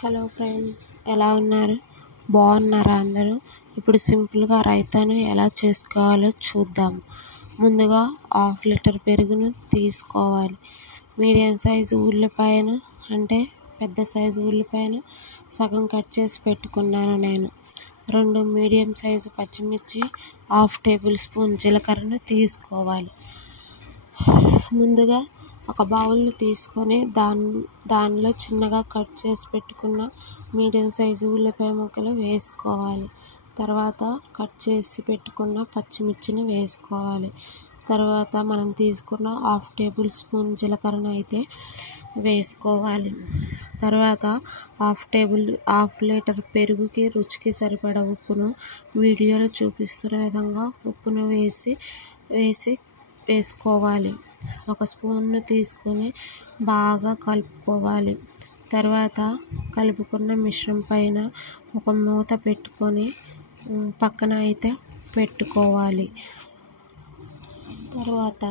Hello friends, ఎలా ఉన్నారు? బాగున్నారా అందరూ? ఇప్పుడు సింపుల్గా రైతాను ఎలా చేసుకోవాలో చూద్దాం. ముందుగా 1/2 లీటర్ పెరుగును తీసుకోవాలి. మీడియం సైజు ఉల్లిపాయను అంటే పెద్ద సైజు ఉల్లిపాయను సగం కట్ చేసి పెట్టుకున్నాను నేను. 2 మీడియం సైజు పచ్చిమిర్చి, 1/2 టేబుల్ స్పూన్ జీలకర్రను తీసుకోవాలి. ముందుగా ఒక బౌల్ని తీసుకొని దానిలో చిన్నగా కట్ చేసి పెట్టుకున్న మీడియం సైజు ఉల్లిపాయ ముక్కలు వేసుకోవాలి. తర్వాత కట్ చేసి పెట్టుకున్న పచ్చిమిర్చిని వేసుకోవాలి. తర్వాత మనం తీసుకున్న 1/2 టేబుల్ స్పూన్ జీలకర్రను అయితే వేసుకోవాలి. తర్వాత 1/2 లీటర్ పెరుగుకి రుచికి సరిపడా ఉప్పును వీడియోలో చూపిస్తున్న విధంగా ఉప్పును వేసుకోవాలి. ఒక స్పూన్ను తీసుకొని బాగా కలుపుకోవాలి. తర్వాత కలుపుకున్న మిశ్రమం పైన ఒక మూత పెట్టుకొని పక్కన అయితే పెట్టుకోవాలి. తర్వాత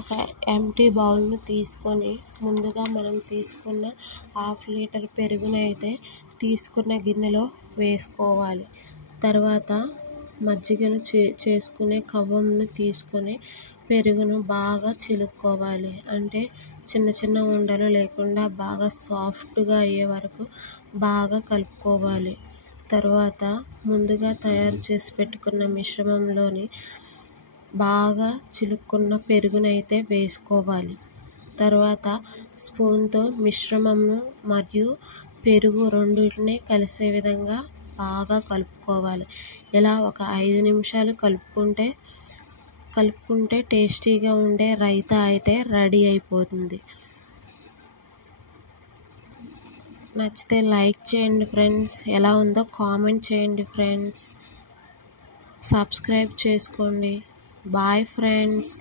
ఒక ఎంటీ బౌల్ను తీసుకొని ముందుగా మనం తీసుకున్న 1/2 లీటర్ పెరుగునైతే తీసుకున్న గిన్నెలో వేసుకోవాలి. తర్వాత మజ్జిగను చేసుకునే కవ్వంను తీసుకొని పెరుగును బాగా చిలుక్కోవాలి. అంటే చిన్న చిన్న ఉండలు లేకుండా బాగా సాఫ్ట్గా అయ్యే వరకు బాగా కలుపుకోవాలి. తర్వాత ముందుగా తయారు చేసి పెట్టుకున్న మిశ్రమంలోని బాగా చిలుక్కున్న పెరుగునైతే వేసుకోవాలి. తర్వాత స్పూన్తో మిశ్రమము మరియు పెరుగు రెండింటినీ కలిసే విధంగా బాగా కలుపుకోవాలి. ఇలా ఒక 5 నిమిషాలు కలుపుకుంటే టేస్టీగా ఉండే రైతా అయితే రెడీ అయిపోతుంది. నచ్చితే లైక్ చేయండి ఫ్రెండ్స్. ఎలా ఉందో కామెంట్ చేయండి ఫ్రెండ్స్. సబ్స్క్రైబ్ చేసుకోండి. Bye friends.